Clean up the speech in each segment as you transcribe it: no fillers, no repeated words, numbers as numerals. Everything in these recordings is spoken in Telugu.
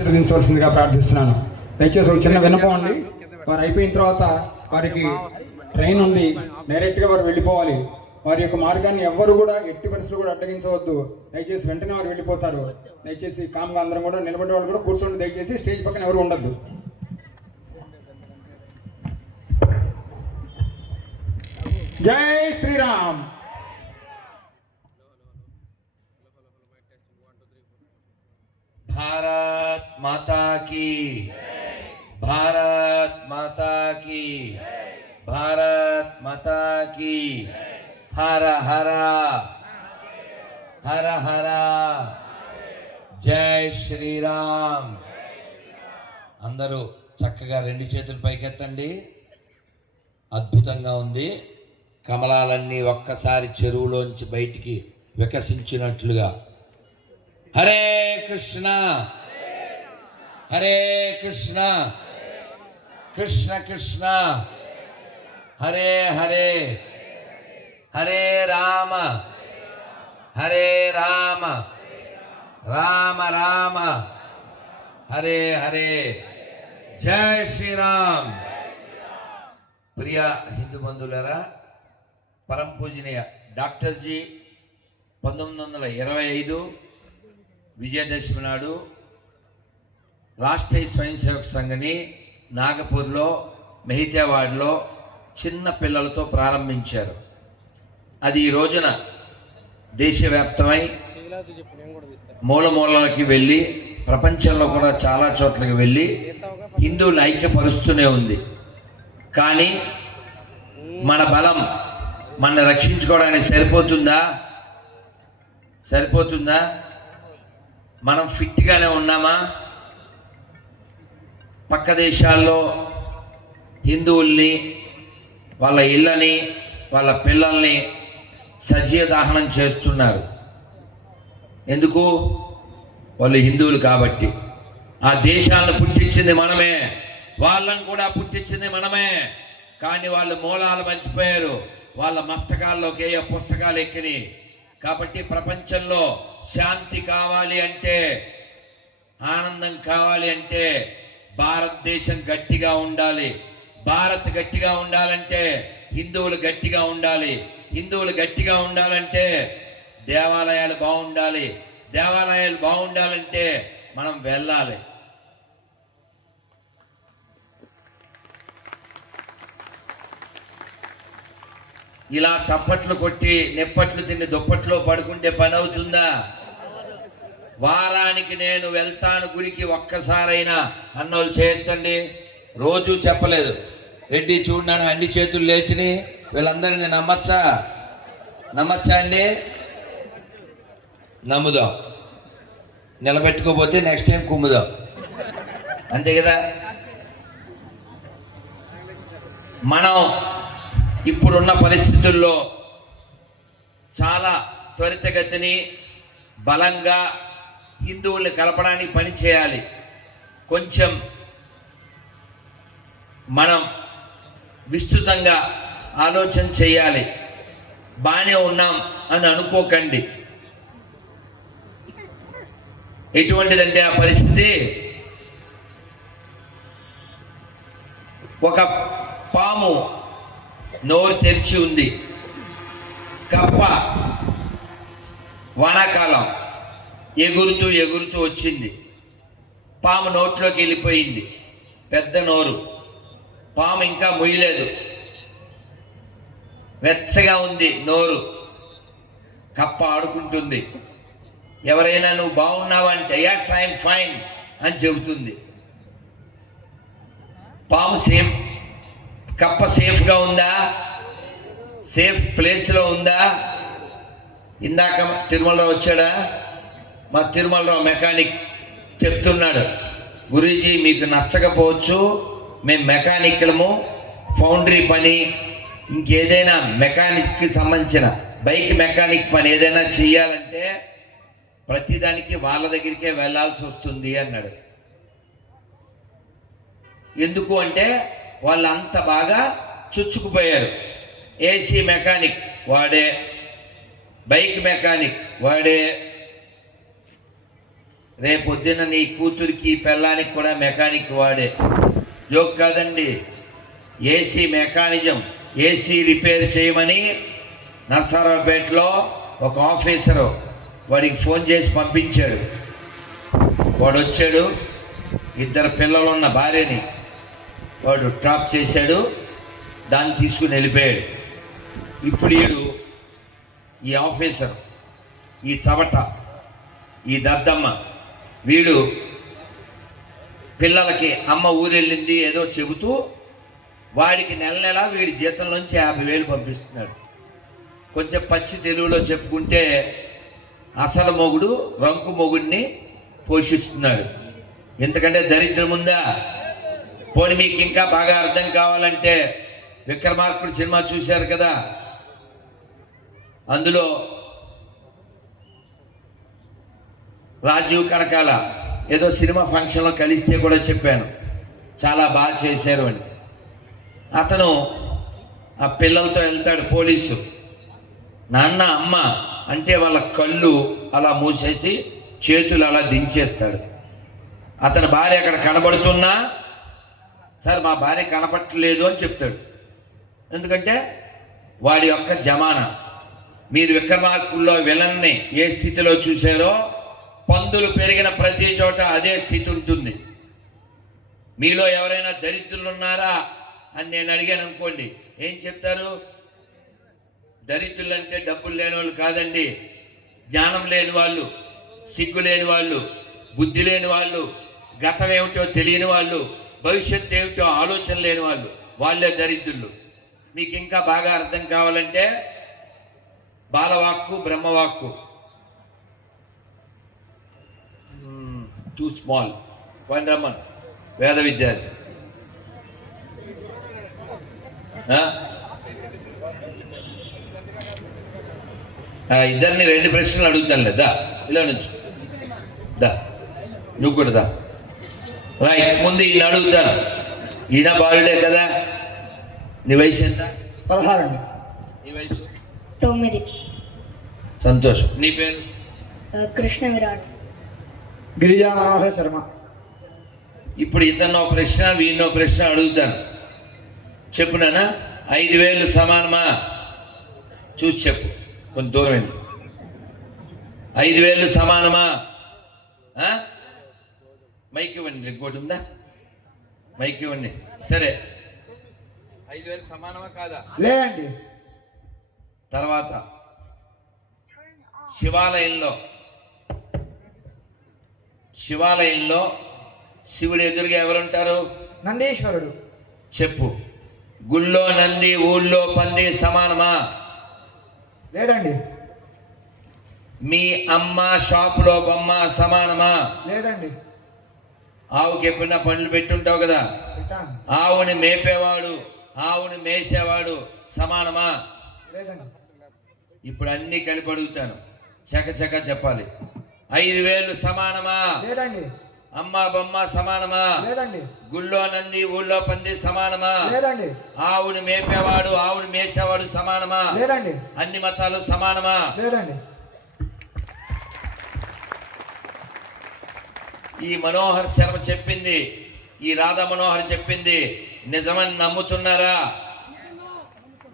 ఆశీర్వదించవలసిందిగా ప్రార్థిస్తున్నాను. దయచేసి ఒక చిన్న విన్నపం అండి. వారు అయిపోయిన తర్వాత వారికి ట్రైన్ ఉంది, డైరెక్ట్గా వారు వెళ్ళిపోవాలి. వారి యొక్క మార్గాన్ని ఎవ్వరు కూడా ఎట్టి పరిస్థితులు కూడా అడ్డగించవద్దు. దయచేసి వెంటనే వారు వెళ్ళిపోతారు. దయచేసి కామ్గా అందరం కూడా నిలబడే వాళ్ళు కూడా కూర్చోండి. దయచేసి స్టేజ్ పక్కన ఎవరు ఉండద్దు. జై శ్రీరామ్. भारत माता की, भारत माता की, भारत माता की. हर हर हर हर జై శ్రీరామ్. అందరూ చక్కగా రెండు చేతులు పైకెత్తండి. అద్భుతంగా ఉంది. కమలాలన్నీ ఒక్కసారి చెరువులోంచి బయటికి వికసించినట్లుగా. హరే కృష్ణ హరే కృష్ణ కృష్ణ కృష్ణ హరే హరే, హరే రామ హరే రామ రామ రామ హరే హరే. జై శ్రీరామ్. ప్రియ హిందూ బంధువులారా, పరమ పూజనీయ డాక్టర్ జీ 1925 విజయదశమి నాడు రాష్ట్రీయ స్వయం సేవక సంఘని నాగపూర్లో మెహితావాడలో చిన్న పిల్లలతో ప్రారంభించారు. అది ఈ రోజున దేశవ్యాప్తమై మూలమూలలకి వెళ్ళి ప్రపంచంలో కూడా చాలా చోట్లకి వెళ్ళి హిందువులను ఐక్యపరుస్తూనే ఉంది. కానీ మన బలం మన రక్షించుకోవడానికి సరిపోతుందా? మనం ఫిట్గానే ఉన్నామా? పక్క దేశాల్లో హిందువుల్ని, వాళ్ళ ఇళ్ళని, వాళ్ళ పిల్లల్ని సజీవ దహనం చేస్తున్నారు. ఎందుకు? వాళ్ళు హిందువులు కాబట్టి. ఆ దేశాలను పుట్టించింది మనమే, వాళ్ళని కూడా పుట్టించింది మనమే. కానీ వాళ్ళు మూలాలు మర్చిపోయారు. వాళ్ళ మస్తకాల్లోకి ఏ పుస్తకాలు ఎక్కినాయి. కాబట్టి ప్రపంచంలో శాంతి కావాలి అంటే, ఆనందం కావాలి అంటే భారతదేశం గట్టిగా ఉండాలి. భారత్ గట్టిగా ఉండాలంటే హిందువులు గట్టిగా ఉండాలి. హిందువులు గట్టిగా ఉండాలంటే దేవాలయాలు బాగుండాలి. దేవాలయాలు బాగుండాలంటే మనం వెళ్ళాలి. ఇలా చప్పట్లు కొట్టి నిప్పట్లు తిని దుప్పట్లో పడుకుంటే పని అవుతుందా? వారానికి నేను వెళ్తాను గుడికి ఒక్కసారైనా అన్నోళ్ళు చేయొద్దండి. రోజు చెప్పలేదు. రెడ్డి చూడన్నాను అన్ని చేతులు లేచిని. వీళ్ళందరినీ నమ్మచ్చా అండి? నమ్ముదాం. నిలబెట్టుకోపోతే నెక్స్ట్ టైం కుమ్ముదాం. అంతే కదా. మనం ఇప్పుడున్న పరిస్థితుల్లో చాలా త్వరితగతిని బలంగా హిందువుల్ని కలపడానికి పని చేయాలి. కొంచెం మనం విస్తృతంగా ఆలోచన చేయాలి. బాగానే ఉన్నాం అని అనుకోకండి. ఎటువంటిదంటే ఆ పరిస్థితి, ఒక పాము నోరు తెరిచి ఉంది. కప్ప వానాకాలం ఎగురుతూ వచ్చింది. పాము నోట్లోకి వెళ్ళిపోయింది. పెద్ద నోరు. పాము ఇంకా మొయ్యలేదు. వెచ్చగా ఉంది నోరు. కప్ప ఆడుకుంటుంది. ఎవరైనా నువ్వు బాగున్నావా అంటే yes I am fine అని చెబుతుంది. పాము సేఫ్, కప్ప సేఫ్గా ఉందా? సేఫ్ ప్లేస్లో ఉందా? ఇందాక తిరుమలరావు వచ్చాడా? మా తిరుమలరావు మెకానిక్ చెప్తున్నాడు, గురూజీ మీకు నచ్చకపోవచ్చు, మేము మెకానిక్లము, ఫౌండరీ పని ఇంకేదైనా మెకానిక్కి సంబంధించిన బైక్ మెకానిక్ పని ఏదైనా చెయ్యాలంటే ప్రతిదానికి వాళ్ళ దగ్గరికే వెళ్ళాల్సి వస్తుంది అన్నాడు. ఎందుకు అంటే వాళ్ళు అంత బాగా చుచ్చుకుపోయారు. ఏసీ మెకానిక్ వాడే, బైక్ మెకానిక్ వాడే, రేపొద్దున నీ కూతురికి పెళ్ళానికి కూడా మెకానిక్ వాడే. జోక్ కాదండి. ఏసీ మెకానిజం, ఏసీ రిపేర్ చేయమని నర్సారావుపేటలో ఒక ఆఫీసరు వాడికి ఫోన్ చేసి పంపించాడు. వాడు వచ్చాడు, 2 పిల్లలు ఉన్న భార్యని వాడు డ్రాప్ చేశాడు, దాన్ని తీసుకుని వెళ్ళిపోయాడు. ఇప్పుడు ఈ ఆఫీసర్, ఈ చవట, ఈ దద్దమ్మ, వీడు పిల్లలకి అమ్మ ఊరెళ్ళింది ఏదో చెబుతూ వాడికి నెల వీడి జీతంలోంచి 50,000 పంపిస్తున్నాడు. కొంచెం పచ్చి తెలుగులో చెప్పుకుంటే అసలు మొగుడు రంకు మొగుడిని పోషిస్తున్నాడు. ఎందుకంటే దరిద్రం ఉందా? పోనీ మీకు ఇంకా బాగా అర్థం కావాలంటే విక్రమార్కుడు సినిమా చూశారు కదా, అందులో రాజీవ్ కనకాల ఏదో సినిమా ఫంక్షన్లో కలిస్తే కూడా చెప్పాను, చాలా బాగా చేశారు అని. అతను ఆ పిల్లలతో వెళ్తాడు, పోలీసు నాన్న అమ్మ అంటే వాళ్ళ కళ్ళు అలా మూసేసి చేతులు అలా దించేస్తాడు. అతని భార్య అక్కడ కనబడుతున్నా, సార్ మా భార్య కనపట్టలేదు అని చెప్తాడు. ఎందుకంటే వాడి యొక్క జమానా. మీరు విక్రమార్కుల్లో విలన్ని ఏ స్థితిలో చూశారో, పందులు పెరిగిన ప్రతి చోట అదే స్థితి ఉంటుంది. మీలో ఎవరైనా దరిద్రులు ఉన్నారా అని నేను అడిగాను అనుకోండి, ఏం చెప్తారు? దరిద్రులు అంటే డబ్బులు లేని వాళ్ళు కాదండి, జ్ఞానం లేని వాళ్ళు, సిగ్గు లేని వాళ్ళు, బుద్ధి లేని వాళ్ళు, గతం ఏమిటో తెలియని వాళ్ళు, భవిష్యత్తు ఏమిటో ఆలోచన లేని వాళ్ళు, వాళ్ళే దరిద్రులు. మీకు ఇంకా బాగా అర్థం కావాలంటే బాలవాక్కు, బ్రహ్మవాక్కు, టూ స్మాల్, రమన్ వేద విద్యార్థి, ఇద్దరిని 2 ప్రశ్నలు అడుగుతాను లేదా, ఇలా నుంచి దా, నువ్వు కూడా దా. రైట్, ముందు ఈయన అడుగుతాను. ఈయన బాలుడే కదా, నీ వయసు ఎంత? 16 అండి. నీ వయసు? 9. సంతోషం. నీ పేరు? కృష్ణ విరాట్. గిరిజా మనోహర్ శర్మ. ఇప్పుడు ఇతన్నో ప్రశ్న, వీన్నో ప్రశ్న అడుగుతాను. చెప్పునా? 5,000 సమానమా? చూసి చెప్పు, కొంచెం దూరం వెళ్ళి. 5,000 సమానమా? మైక్ ఇవ్వండి, ఇంకోటి ఉందా? మైక్ ఇవ్వండి. సరే, 5,000 సమానమా కాదా? లేదండి. తర్వాత శివాలయంలో శివుడు ఎదురుగా ఎవరుంటారు? నందీశ్వరుడు. చెప్పు. గుళ్ళో నంది, ఊళ్ళో పంది సమానమా? లేదండి. మీ అమ్మ షాపులో బొమ్మ సమానమా? లేదండి. ఆవుకి ఎప్పుడైనా పండ్లు పెట్టుంటావు కదా, పెట్టాను. ఆవుని మేపేవాడు, ఆవుని మేసేవాడు సమానమా? లేదండి. ఇప్పుడు అన్ని కలిపి అడుగుతాను, చకచక చెప్పాలి. 5,000 సమానమా? లేదండి. అమ్మ బొమ్మ సమానమా? లేదండి. గుళ్ళో నంది, ఊళ్ళో పంది సమానమా? లేదండి. ఆవుని మేపేవాడు, ఆవుని మేసేవాడు సమానమా? లేదండి. అన్ని మతాలు సమానమా? లేదండి. ఈ మనోహర్ శర్మ చెప్పింది, ఈ రాధా మనోహర్ చెప్పింది నిజమని నమ్ముతున్నారా?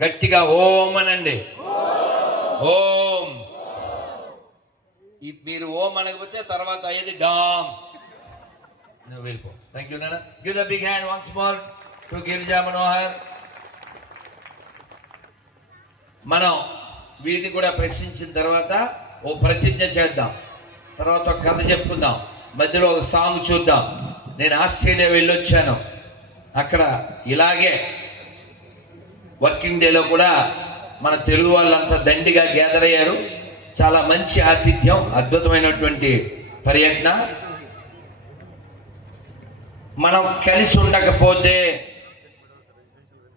గట్టిగా ఓం అనండి. ఓం. మీరు ఓం అనకపోతే తర్వాత అయ్యేది డామ్. నువ్వు వెళ్ళిపో. థ్యాంక్ యూ నాన్న. Give the big hand once more to Girija Manohar. మనం వీటిని కూడా ప్రశ్నించిన తర్వాత ఓ ప్రతిజ్ఞ చేద్దాం, తర్వాత ఒక కథ చెప్పుకుందాం, మధ్యలో ఒక సాంగ్ చూద్దాం. నేను ఆస్ట్రేలియా వెళ్ళొచ్చాను, అక్కడ ఇలాగే వర్కింగ్ డేలో కూడా మన తెలుగు వాళ్ళంతా దండిగా గ్యాదర్ అయ్యారు. చాలా మంచి ఆతిథ్యం, అద్భుతమైనటువంటి పర్యటన. మనం కలిసి ఉండకపోతే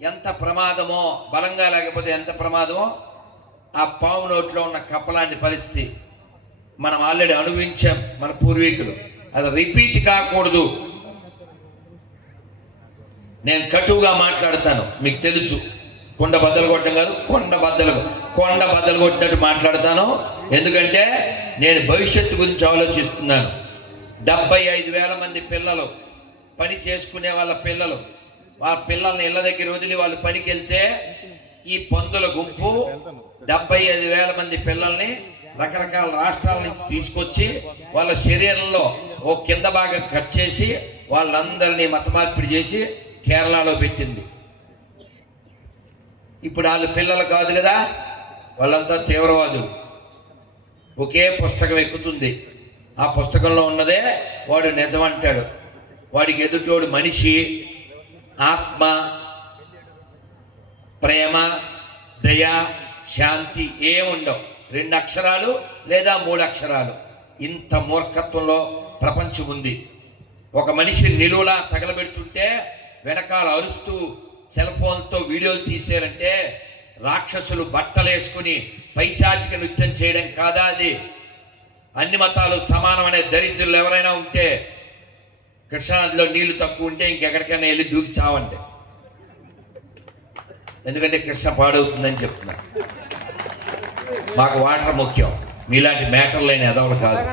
ఎంత ప్రమాదమో, బలంగా లేకపోతే ఎంత ప్రమాదమో, ఆ పాము నోట్లో ఉన్న కప్పలాంటి పరిస్థితి మనం ఆల్రెడీ అనుభవించాం మన పూర్వీకులు. అది రిపీట్ కాకూడదు. నేను కటువుగా మాట్లాడతాను, మీకు తెలుసు. కొండ బద్దలు కొట్టడం కాదు, కొండ బద్దలు కొట్టినట్టు మాట్లాడతాను. ఎందుకంటే నేను భవిష్యత్తు గురించి ఆలోచిస్తున్నాను. 75,000 మంది పిల్లలు, పని చేసుకునే వాళ్ళ పిల్లలు, ఆ పిల్లల్ని ఇళ్ళ దగ్గర వదిలి వాళ్ళు పనికి వెళ్తే ఈ పందుల గుంపు 75,000 మంది పిల్లల్ని రకరకాల రాష్ట్రాల నుంచి తీసుకొచ్చి వాళ్ళ శరీరంలో ఓ కింద భాగం కట్ చేసి వాళ్ళందరినీ మత మార్పిడి చేసి కేరళలో పెట్టింది. ఇప్పుడు వాళ్ళు పిల్లలు కాదు కదా, వాళ్ళంతా తీవ్రవాదులు. ఒకే పుస్తకం ఎక్కుతుంది, ఆ పుస్తకంలో ఉన్నదే వాడు నిజమంటాడు. వాడికి ఎదుటోడు మనిషి, ఆత్మ, ప్రేమ, దయ, శాంతి ఏముండవు. 2 అక్షరాలు లేదా 3 అక్షరాలు. ఇంత మూర్ఖత్వంలో ప్రపంచం ఉంది. ఒక మనిషి నిలువులా తగలబెడుతుంటే వెనకాల అరుస్తూ సెల్ ఫోన్తో వీడియోలు తీసారంటే రాక్షసులు బట్టలు వేసుకుని పైశాచిక నృత్యం చేయడం కాదా అది? అన్ని మతాలు సమానమనే దరిద్రులు ఎవరైనా ఉంటే కృష్ణానదిలో నీళ్లు తక్కువ ఉంటే ఇంకెక్కడికైనా వెళ్ళి దూకి చావండి. ఎందుకంటే కృష్ణ పాడవుతుందని చెప్తున్నా. మాకు వాటర్ ముఖ్యం, మీలాంటి మ్యాటర్ లేని ఎదవలు కాదు.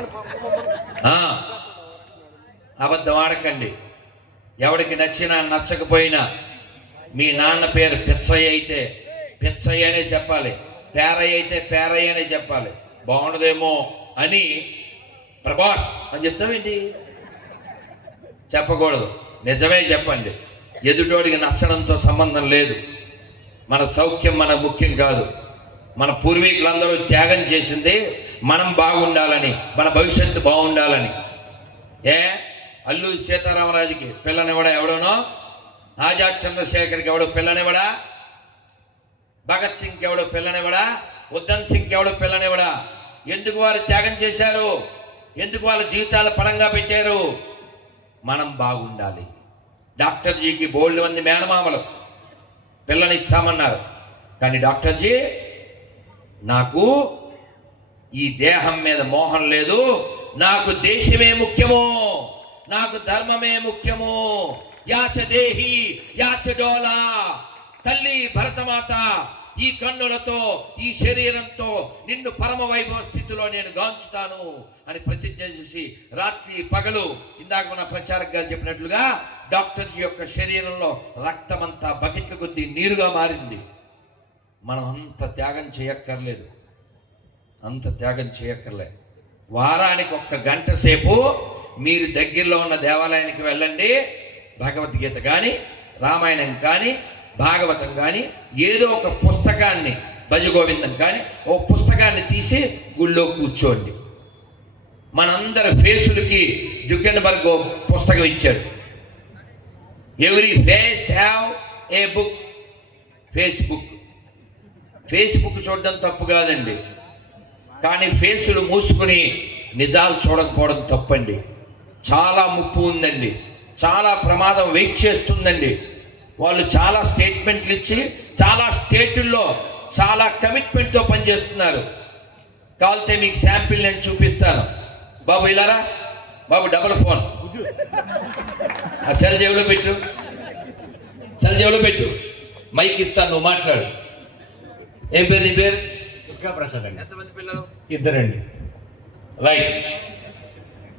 అబద్ధం ఆడకండి. ఎవడికి నచ్చినా నచ్చకపోయినా మీ నాన్న పేరు పిచ్చయ్య అయితే పిచ్చయ్య అనే చెప్పాలి, పేరయ్య అయితే పేరయ్య అనే చెప్పాలి. బాగుండదేమో అని ప్రభాస్ అని చెప్తామేంటి? చెప్పకూడదు, నిజమే చెప్పండి. ఎదుటోడికి నచ్చడంతో సంబంధం లేదు. మన సౌఖ్యం మనకు ముఖ్యం కాదు. మన పూర్వీకులందరూ త్యాగం చేసింది మనం బాగుండాలని, మన భవిష్యత్తు బాగుండాలని. అల్లూరి సీతారామరాజుకి పిల్లనివ్వడా ఎవడోనో, ఆజాద్ చంద్రశేఖర్కి ఎవడో పిల్లనివ్వడా, భగత్ సింగ్కి ఎవడో పిల్లనివ్వడా, ఉద్దమ్ సింగ్కి ఎవడో పిల్లనివ్వడా. ఎందుకు వారు త్యాగం చేశారు? ఎందుకు వాళ్ళ జీవితాలు పణంగా పెట్టారు? మనం బాగుండాలి. డాక్టర్ జీకి బోల్డ్ మంది మేనమామలు పిల్లనిస్తామన్నారు. కానీ డాక్టర్ జీ, నాకు ఈ దేహం మీద మోహం లేదు, నాకు దేశమే ముఖ్యము, నాకు ధర్మమే ముఖ్యము. యాచ దేహి యాచ డోలా. తల్లి భరతమాత, ఈ కన్నులతో ఈ శరీరంతో నిన్ను పరమ వైభవ స్థితిలో నేను గాంచుతాను అని ప్రతిజ్ఞ చేసి రాత్రి పగలు ఇందాక మన ప్రచారక్ గారు చెప్పినట్లుగా డాక్టర్ యొక్క శరీరంలో రక్తమంతా బకెట్ల కొద్దీ నీరుగా మారింది. మనం అంత త్యాగం చేయక్కర్లేదు, అంత త్యాగం చేయక్కర్లేదు. వారానికి 1 గంట సేపు మీరు దగ్గరలో ఉన్న దేవాలయానికి వెళ్ళండి. భగవద్గీత కానీ, రామాయణం కానీ, భాగవతం కానీ, ఏదో ఒక పుస్తకాన్ని, భజగోవిందం కానీ ఓ పుస్తకాన్ని తీసి గుళ్ళో కూర్చోండి. మనందరి ఫేసులకి జుకెన్బర్గ్ పుస్తకం ఇచ్చాడు. Every face have a book. Facebook చూడడం తప్పు కాదండి, కానీ ఫేసులు మూసుకుని నిజాలు చూడకపోవడం తప్పండి. చాలా ముప్పు ఉందండి, చాలా ప్రమాదం వెయిట్ చేస్తుందండి. వాళ్ళు చాలా స్టేట్మెంట్లు ఇచ్చి చాలా స్టేటుల్లో చాలా కమిట్మెంట్తో పనిచేస్తున్నారు. కావాలితే మీకు శాంపిల్ నేను చూపిస్తాను. బాబు ఇలారా, బాబు డబుల్ ఫోన్ ఆ సెల్ జేబులో పెట్టు, సెల్ జేబులో పెట్టు, మైక్ ఇస్తాను, నువ్వు మాట్లాడు. ఏం పేరు నీ పేరు? దుర్గా ప్రసాద్ అండి. ఎంతమంది పిల్లలు? 2 అండి. రైట్.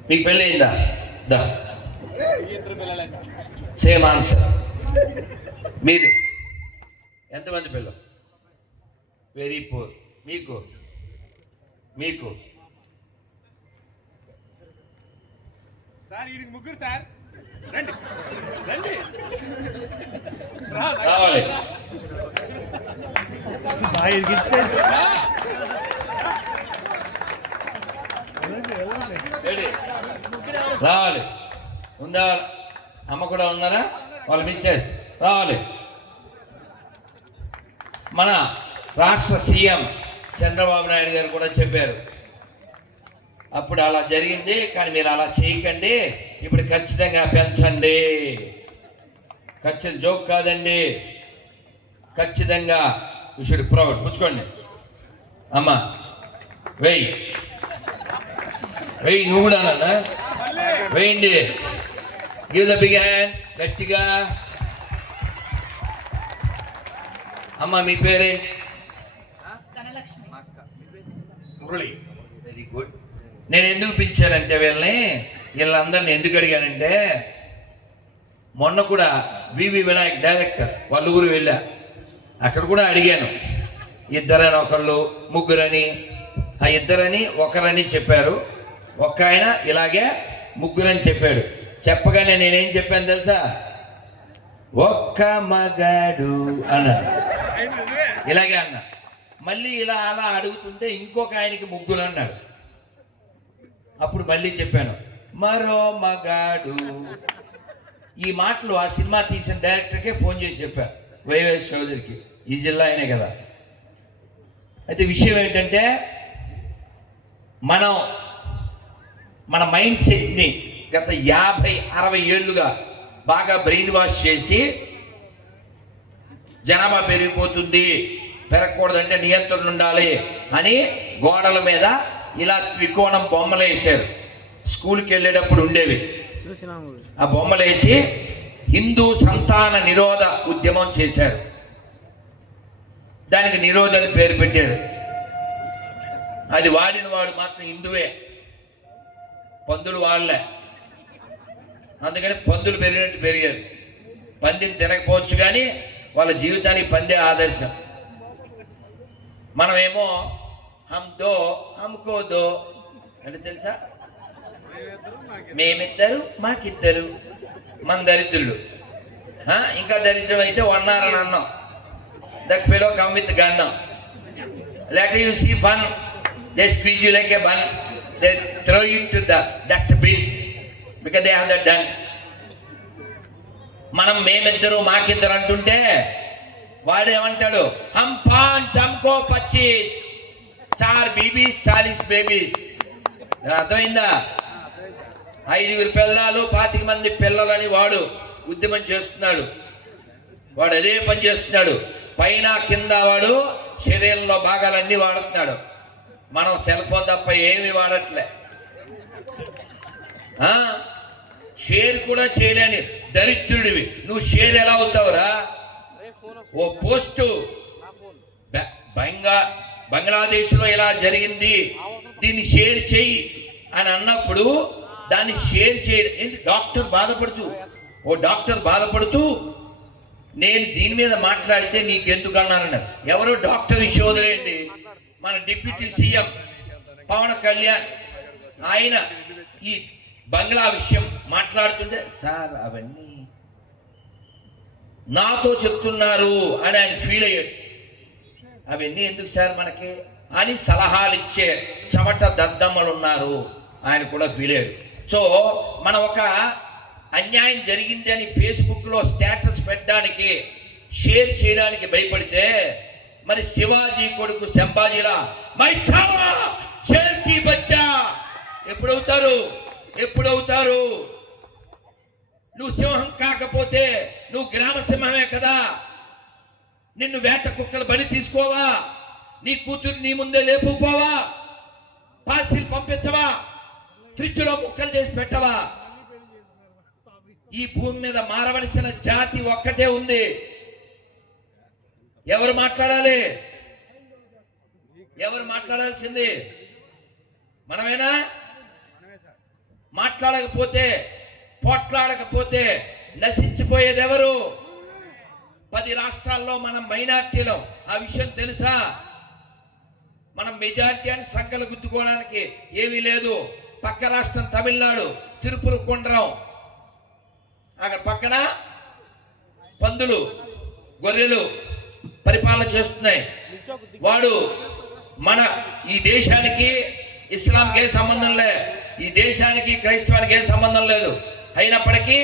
మీకు పెళ్ళి అయిందా? దా, సేమ్ ఆన్సర్. మీరు ఎంతమంది పిల్లలు? Very poor. మీకు మీకు సార్ ఈయనకి 3 సార్. రండి రండి రావాలి. రావాలి. ఉందా? అమ్మ కూడా ఉన్నారా? వాళ్ళు మిస్సెస్ రావాలి. మన రాష్ట్ర సీఎం చంద్రబాబు నాయుడు గారు కూడా చెప్పారు, అప్పుడు అలా జరిగింది కానీ మీరు అలా చేయకండి, ఇప్పుడు ఖచ్చితంగా పెంచండి. ఖచ్చితంగా జోక్ కాదండి, ఖచ్చితంగా యూ షుడ్ ప్రౌడ్. పుచ్చుకోండి అమ్మ, వెయ్యి వెయ్యి. నువ్వు కూడా అన్నా వేయండి. గివ్ ద బిగ్ హ్యాండ్ గట్టిగా. అమ్మ మీ పేరే? మురళి. Very good. నేను ఎందుకు పిలిచానంటే వీళ్ళని వీళ్ళందరినీ ఎందుకు అడిగానంటే మొన్న కూడా వివి వినాయక్ డైరెక్టర్ వాళ్ళ ఊరు వెళ్ళా, అక్కడ కూడా అడిగాను. ఇద్దరని ఒకళ్ళు, ముగ్గురని, ఆ ఇద్దరని ఒకరని చెప్పారు. ఒక్క ఆయన ఇలాగే ముగ్గురని చెప్పాడు. చెప్పగానే నేనేం చెప్పాను తెలుసా? ఒక్క మగాడు అన్నాడు. ఇలాగే అన్నా. మళ్ళీ ఇలా అలా అడుగుతుంటే ఇంకొక ఆయనకి ముగ్గురు అన్నాడు. అప్పుడు మళ్ళీ చెప్పాను మరో మగాడు. ఈ మాటలు ఆ సినిమా తీసిన డైరెక్టర్కే ఫోన్ చేసి చెప్పా, వైఎస్ చౌదరికి, ఈ జిల్లా అయినే కదా. అయితే విషయం ఏంటంటే మన మైండ్ సెట్ని గత 50-60 ఏళ్ళుగా బాగా బ్రెయిన్ వాష్ చేసి జనాభా పెరిగిపోతుంది, పెరగకూడదంటే నియంత్రణ ఉండాలి అని గోడల మీద ఇలా త్రికోణం బొమ్మలు వేశారు. స్కూల్కి వెళ్ళేటప్పుడు ఉండేవి ఆ బొమ్మలు వేసి హిందూ సంతాన నిరోధ ఉద్యమం చేశారు. దానికి నిరోధని పేరు పెట్టారు. అది వాడిన వాడు మాత్రం హిందువే, పందులు వాళ్ళే. అందుకని పందులు పెరిగినట్టు పెరిగారు. పందిని తినకపోవచ్చు కానీ వాళ్ళ జీవితానికి పందే ఆదర్శం. మనమేమో హమ్ దో హమ్కో దో అంటే తెలుసా, మేమిద్దరు మాకిద్దరు, మన దరిద్రులు. ఇంకా దరిద్రం అయితే వన్నారని అన్నాం. దట్ ఫెలో కమ్ విత్ గన్నం. Let you see fun, they squeeze you like a bun, they throw you to the dust bin because they have that done. మనం మేమిద్దరు మాకిద్దరు అంటుంటే వాడు ఏమంటాడు, హమ్ 5 హమ్కో 25, 4 బీబీస్ 40 బేబీస్. అర్థమైందా? 5 పిల్లలు 25 మంది పిల్లలని వాడు ఉద్యమం చేస్తున్నాడు. వాడు అదే పని చేస్తున్నాడు. పైన కింద వాడు శరీరంలో భాగాలన్నీ వాడుతున్నాడు. మనం సెల్ ఫోన్ తప్ప ఏమి వాడట్లే. షేర్ కూడా చేయలేని దరిద్రుడివి నువ్వు షేర్ ఎలా అవుతావురా? ఓ పోస్టు బంగ్లాదేశ్లో ఇలా జరిగింది, దీన్ని షేర్ చేయి అని అన్నప్పుడు దాన్ని షేర్ చేయడం ఏంటి? డాక్టర్ బాధపడుతూ నేను దీని మీద మాట్లాడితే నీకెందుకు అన్నారన్నారు. ఎవరో డాక్టర్ విషయం వదిలేయండి. మన డిప్యూటీ సీఎం పవన్ కళ్యాణ్ ఆయన ఈ బంగ్లా విషయం మాట్లాడుతుంటే, సార్ అవన్నీ నాతో చెప్తున్నారు అని ఆయన ఫీల్ అయ్యాడు. అవన్నీ ఎందుకు సార్ మనకి అని సలహాలు ఇచ్చే చెమట దద్దమ్మలు ఉన్నారు, ఆయన కూడా ఫీల్ అయ్యాడు. సో మనం ఒక అన్యాయం జరిగింది అని ఫేస్బుక్లో స్టేటస్ పెట్టడానికి, షేర్ చేయడానికి భయపడితే, మరి శివాజీ కొడుకు సంభాజీలా మై చావా షేర్కి బచ్చా ఎప్పుడవుతారు? నువ్వు సింహం కాకపోతే నువ్వు గ్రామ సింహమే కదా. నిన్ను వేట కుక్కలు బలి తీసుకోవా? నీ కూతురు నీ ముందే లేపుపోవా? పార్సిల్ పంపించవా? ఫ్రిడ్జ్లో ముక్కలు చేసి పెట్టవా? ఈ భూమి మీద మారవలసిన జాతి ఒక్కటే ఉంది. ఎవరు మాట్లాడాల్సింది? మనమేనా? మాట్లాడకపోతే, పోట్లాడకపోతే నశించిపోయేది ఎవరు? 10 రాష్ట్రాల్లో మనం మైనార్టీలో. ఆ విషయం తెలుసా? మనం మెజార్టీ అని సంకలు గుద్దుకోవడానికి ఏమీ లేదు. పక్క రాష్ట్రం తమిళనాడు, తిరుపురు కొండ్రం, అక్కడ పక్కన పందులు గొర్రెలు పరిపాలన చేస్తున్నాయి. వాడు మన ఈ దేశానికి ఇస్లాంకి ఏ సంబంధం లేదు, ఈ దేశానికి క్రైస్తవానికి ఏ సంబంధం లేదు. అయినప్పటికీ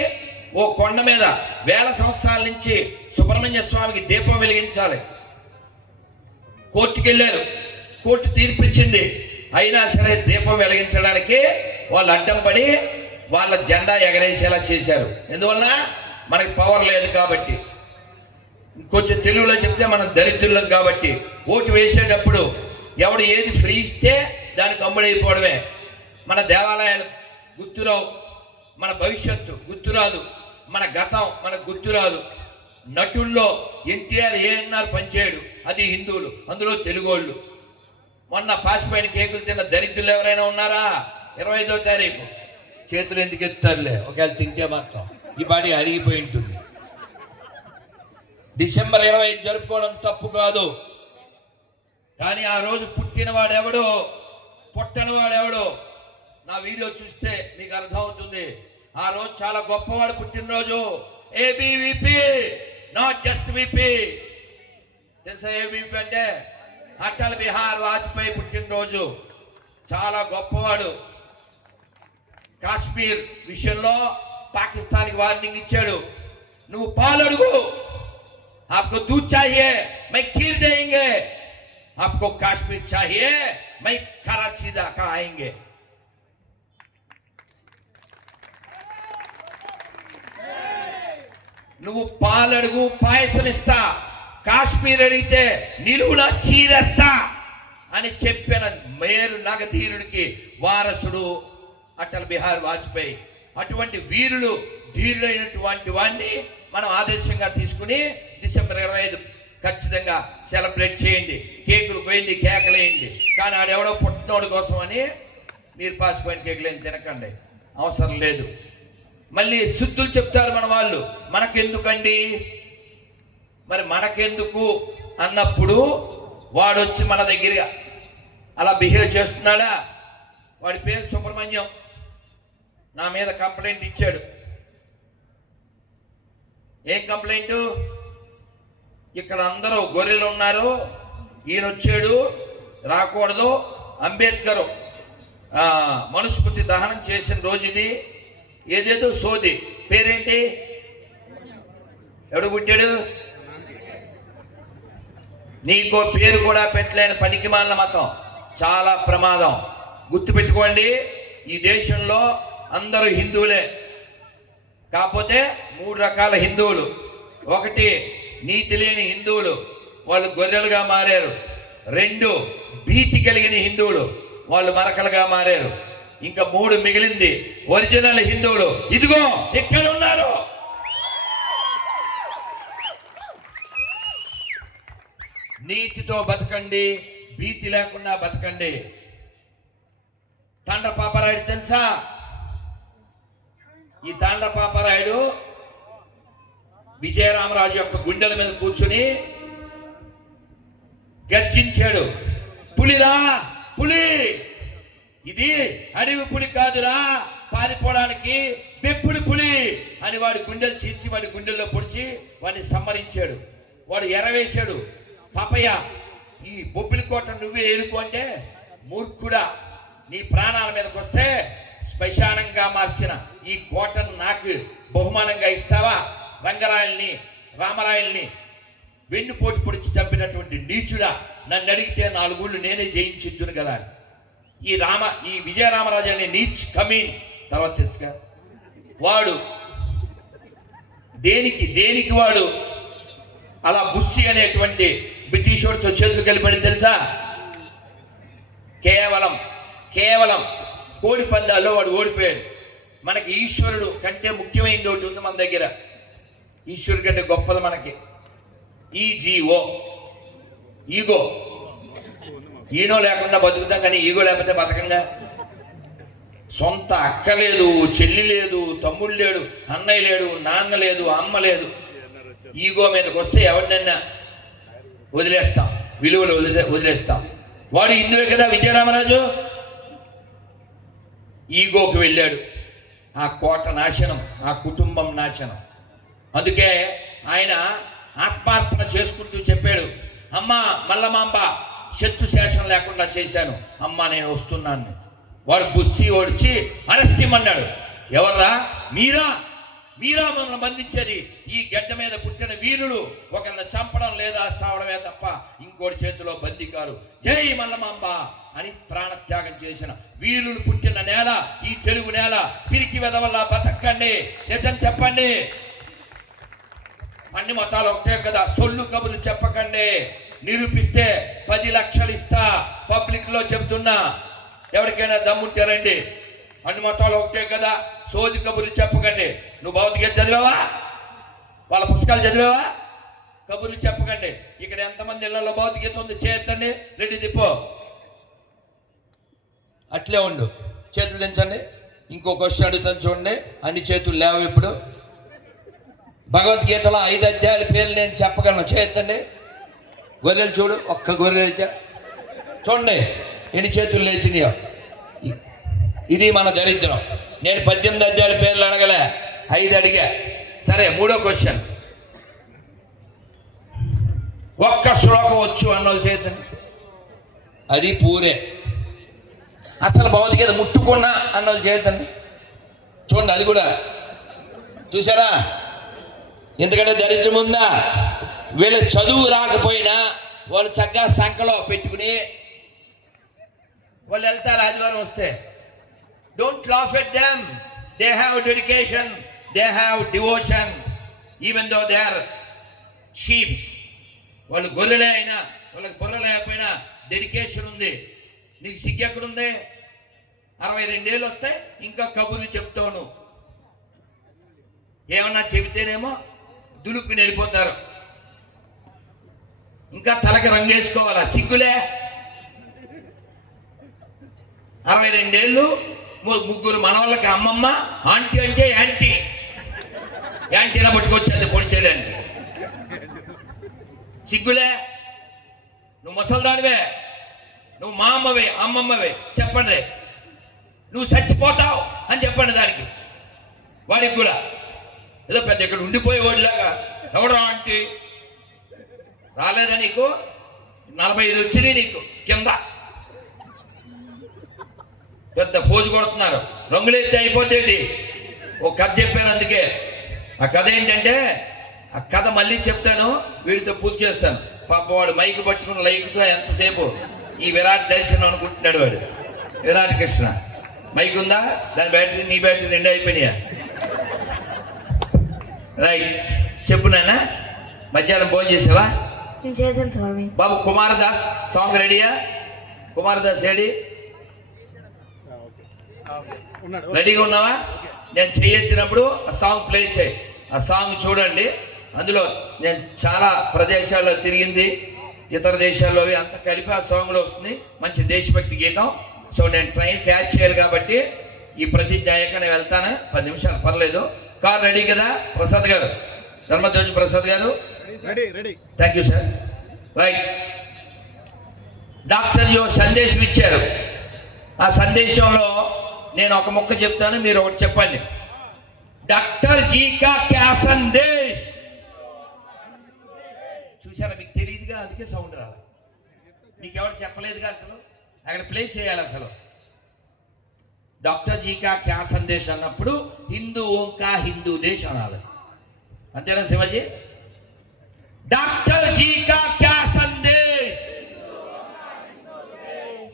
ఓ కొండ మీద 1000 సంవత్సరాల నుంచి సుబ్రహ్మణ్య స్వామికి దీపం వెలిగించాలి. కోర్టుకు వెళ్ళారు, కోర్టు తీర్పిచ్చింది. అయినా సరే దీపం వెలిగించడానికి వాళ్ళు అడ్డం పడి వాళ్ళ జెండా ఎగరేసేలా చేశారు. ఎందువల్ల? మనకి పవర్ లేదు కాబట్టి. కొంచెం తెలుగులో చెప్తే మనం దరిద్రులం కాబట్టి. ఓటు వేసేటప్పుడు ఎవడు ఏది ఫ్రీ ఇస్తే దానికి అమ్ముడైపోవడమే. మన దేవాలయాలు గుర్తురావు, మన భవిష్యత్తు గుర్తురాదు, మన గతం మనకు గుర్తురాదు. నటుల్లో ఎన్టీఆర్ ఏఎన్ఆర్ పనిచేయడు, అది హిందువులు, అందులో తెలుగోళ్ళు. మొన్న పాసిపోయిన కేకులు తిన్న దరిద్రులు ఎవరైనా ఉన్నారా? 25వ తారీఖు చేతులు ఎందుకు ఎత్తారులే, ఒకవేళ తింటే మాత్రం ఈ బాడీ అరిగిపోయి ఉంటుంది. డిసెంబర్ 25 జరుపుకోవడం తప్పు కాదు, కానీ ఆ రోజు పుట్టినవాడెవడో పుట్టనివాడెవడో నా వీడియో చూస్తే మీకు అర్థమవుతుంది. ఆ రోజు చాలా గొప్పవాడు పుట్టినరోజు. ABVP, not just VP. తెలుసా ఏబీవీపీ అంటే? అటల్ బిహారీ వాజ్పేయి పుట్టినరోజు. చాలా గొప్పవాడు. కాశ్మీర్ విషయంలో పాకిస్తాన్కి వార్నింగ్ ఇచ్చాడు, నువ్వు పాలడుగు, आपको दूध चाहिए मैं खीर देंगे, आपको कश्मीर चाहिए मैं कराची का आएंगे. నువ్వు పాలడుగు పాయసం ఇస్తా, కాశ్మీర్ అడిగితే నిలువున చీరేస్తా అని చెప్పిన మేరు నగధీరుడికి వారసుడు అటల్ బిహారీ వాజ్పేయి. అటువంటి వీరులు ధీరులైనటువంటి వాడిని మనం ఆదర్శంగా తీసుకుని డిసెంబర్ 25 ఖచ్చితంగా సెలబ్రేట్ చేయండి. కేకులు పోయింది, కేకలేయండి. కానీ ఆడెవడో పుట్టినోడి కోసం అని మీరు పాసిపోయిన కేకులు ఏం తినకండి, అవసరం లేదు. మళ్ళీ శుద్ధులు చెప్తారు మన వాళ్ళు, మనకెందుకండి, మరి మనకెందుకు అన్నప్పుడు వాడు వచ్చి మన దగ్గర అలా బిహేవ్ చేస్తున్నాడా? వాడి పేరు సుబ్రహ్మణ్యం, నా మీద కంప్లైంట్ ఇచ్చాడు. ఏం కంప్లైంట్? ఇక్కడ అందరూ గొర్రెలు ఉన్నారు, ఈయన వచ్చాడు రాకూడదు, అంబేద్కర్ మనుస్మృతి దహనం చేసిన రోజు ఇది, ఏదేదో సోది. పేరేంటి? ఎవడు పుట్టాడు? నీకో పేరు కూడా పెట్టలేని పనికిమాలిన మతం, చాలా ప్రమాదం. గుర్తుపెట్టుకోండి, ఈ దేశంలో అందరూ హిందువులే, కాకపోతే 3 రకాల హిందువులు. ఒకటి నీతి లేని హిందువులు, వాళ్ళు గొర్రెలుగా మారారు. 2 భీతి కలిగిన హిందువులు, వాళ్ళు మరకలుగా మారారు. ఇంకా 3 మిగిలింది ఒరిజినల్ హిందువులు. ఇదిగో ఇక్కడ ఉన్నారు. నీతితో బతకండి, భీతి లేకుండా బతకండి. తాండ్ర పాపారాయుడు తెలుసా? ఈ తాండ్ర పాపారాయుడు విజయరామరాజు యొక్క గుండెల మీద కూర్చుని గర్జించాడు, పులిరా పులి, ఇది అడవి పులి కాదురా పారిపోవడానికి పెంపుడు పులి అని వాడి గుండెలు చీల్చి వాడి గుండెల్లో పొడిచి వాడిని సంహరించాడు. వాడు ఎరవేశాడు, పాపయ్య ఈ బొబ్బిలి కోట నువ్వే ఏలుకో అంటే, మూర్ఖుడా, నీ ప్రాణాల మీదకి వస్తే శ్మశానంగా మార్చిన ఈ కోటను నాకు బహుమానంగా ఇస్తావా? రంగరాయల్ని రామరాయల్ని వెన్నుపోటు పొడిచి చంపినటువంటి నీచుడా, నన్ను అడిగితే 4 ఊళ్ళు నేనే జయించిద్దును కదా. ఈ విజయరామరాజు అనే నీచ్ కమీన్ తర్వాత తెలుసుగా, వాడు దేనికి వాడు అలా బుస్సి అనేటువంటి బ్రిటిష్ వాడితో చేతులు కలిపడి తెలుసా? కేవలం కోడి పందాల్లో వాడు ఓడిపోయాడు. మనకి ఈశ్వరుడు కంటే ముఖ్యమైనది ఒకటి ఉంది మన దగ్గర, ఈశ్వరుడు కంటే గొప్పది మనకి ఈగో. ఈనో లేకుండా బతుకుతాం, కానీ ఈగో లేకపోతే బతకంగా. సొంత అక్క లేదు, చెల్లి లేదు, తమ్ముడు లేడు, అన్నయ్య లేడు, నాన్న లేదు, అమ్మ లేదు. ఈగో మీదకి వస్తే ఎవరినైనా వదిలేస్తాం, విలువలు వదిలేస్తాం. వాడు హిందువే కదా విజయరామరాజు. ఈగోకి వెళ్ళాడు, ఆ కోట నాశనం, ఆ కుటుంబం నాశనం. అందుకే ఆయన ఆత్మార్పణ చేసుకుంటూ చెప్పాడు, అమ్మా మల్లమాంబ శత్రు శేషం లేకుండా చేశాను, అమ్మా నేను వస్తున్నాను. వాడు బుస్సి ఓడిచి అరెస్ట్ ఇమ్మన్నాడు. ఎవర్రా? మీరా మమ్మల్ని బంధించేది? ఈ గడ్డ మీద పుట్టిన వీరులు ఒకరిని చంపడం లేదా చావడమే తప్ప ఇంకోటి చేతిలో బందీ కారు. జై మల్లమాంబ అని ప్రాణత్యాగం చేసిన వీరులు పుట్టిన నేల ఈ తెలుగు నేల. పిరికి వెదవల్ల బతకండి, నిజం చెప్పండి. అన్ని మతాలు ఒకటే కదా, సొల్లు కబుర్లు చెప్పకండి. నిరూపిస్తే 10 లక్షలు ఇస్తా, పబ్లిక్ లో చెబుతున్నా. ఎవరికైనా దమ్ముంటే రండి. అన్ని మతాలు ఒకటే కదా, సోది కబుర్లు చెప్పకండి. నువ్వు భౌతికత చదివావా? వాళ్ళ పుస్తకాలు చదివావా? కబుర్లు చెప్పకండి. ఇక్కడ ఎంతమంది ఇళ్లలో భౌతికత ఉంది చేయొద్దండి. రెడ్డి దిప్పో అట్లే ఉండు, చేతులు దించండి. ఇంకో క్వశ్చన్ అడుగుతాను చూడండి. అన్ని చేతులు లేవు ఇప్పుడు. భగవద్గీతలో 5 అధ్యాయాల పేర్లు నేను చెప్పగలను. చేయొద్దండి. గొర్రెలు చూడు, ఒక్క గొర్రెలు చూడండి ఎన్ని చేతులు లేచినాయో. ఇది మన దరిద్రం. నేను 18 అధ్యాయాల పేర్లు అడగలే, 5 అడిగా. సరే, 3వ క్వశ్చన్. ఒక్క శ్లోకం వచ్చు అన్నోళ్ళు చేయొద్దండి. అది పూరే. అసలు భగవద్గీత ముట్టుకున్నా అన్నోళ్ళు చేయొద్దండి. చూడండి, అది కూడా చూసారా? ఎందుకంటే దరిద్రం ఉందా? వీళ్ళు చదువు రాకపోయినా వాళ్ళు చక్కగా సంఖలో పెట్టుకుని వాళ్ళు వెళ్తారు ఆదివారం వస్తే. Don't laugh at them. They have dedication, they have devotion, even though they are sheeps. వాళ్ళు గొర్రెలే అయినా వాళ్ళకి బుర్ర లేకపోయినా డెడికేషన్ ఉంది. నీకు సిగ్గు ఎక్కడుంది? 62 ఏళ్ళు వస్తాయి ఇంకా కబుర్లు చెప్తాను. ఏమన్నా చెబితేనేమో దులుపుకుని వెళ్ళిపోతారు. ఇంకా తలకి రంగేసుకోవాలా? సిగ్గులే. 62 ఏళ్ళు, 3 మనవాళ్ళకి అమ్మమ్మ, ఆంటీ అంటే యాంటీ. యాంటీలా పట్టుకొచ్చేది పొడిచేయడానికి. సిగ్గులే. నువ్వు ముసల్దానివే, నువ్వు మా అమ్మవే, అమ్మమ్మవే. చెప్పండి, నువ్వు చచ్చిపోతావు అని చెప్పండి దానికి. వాడికి కూడా ఏదో పెద్ద ఇక్కడ ఉండిపోయేవాడిలాగా ఎవడో ఆంటీ రాలేదా నీకు? 45 వచ్చినాయి నీకు కింద. పెద్ద ఫోజు కొడుతున్నారు. రంగులేస్తే అయిపోతేది. ఓ కథ చెప్పాను, అందుకే ఆ కథ ఏంటంటే, ఆ కథ మళ్ళీ చెప్తాను, వీడితో పూర్తి చేస్తాను. పాప వాడు మైకు పట్టుకుని లైక్తో ఎంతసేపు ఈ విరాట్ దర్శనం అనుకుంటున్నాడు. వాడు విరాట్ కృష్ణ మైక్ ఉందా? దాని బ్యాటరీ, నీ బ్యాటరీ 2 అయిపోయినాయా? రైట్, చెప్పు నాన్న. మధ్యాహ్నం భోజనం చేసావా? చేశాను స్వామి. బాబు కుమారదాస్ సాంగ్ రెడీయా? కుమారదాస్ రెడీ? రెడీగా ఉన్నావా? నేను చెయ్యెత్తినప్పుడు ఆ సాంగ్ ప్లే చేయి. ఆ సాంగ్ చూడండి. అందులో నేను చాలా ప్రదేశాల్లో తిరిగింది, ఇతర దేశాల్లో అంతా కలిపి ఆ సాంగ్లో వస్తుంది. మంచి దేశభక్తి గీతం. సో నేను ట్రైన్ క్యాచ్ చేయాలి కాబట్టి ఈ ప్రతిజ్ఞ అయ్యాక నేను వెళ్తాను. 10 నిమిషాలు పర్లేదు. కార్ రెడీ కదా? ప్రసాద్ గారు, ధర్మధ్వజ ప్రసాద్ గారు ready. Thank you sir. Right, doctor సందేశం ఇచ్చారు. ఆ సందేశంలో నేను ఒక ముక్క చెప్తాను, మీరు ఒకటి చెప్పండి. డాక్టర్ జీ కా క్యా సందేశ్. చూసారా? మీకు తెలియదుగా, అందుకే సౌండ్ రాలి. మీకు ఎవరు చెప్పలేదుగా. అసలు అక్కడ ప్లే చేయాలి. అసలు డాక్టర్ జీ కా క్యా సందేశ్ అన్నప్పుడు హిందుओं का हिंदू देश అనాలి. అంతేనా శివాజీ? డాక్టర్ జీ కా క్యా సందేశ్,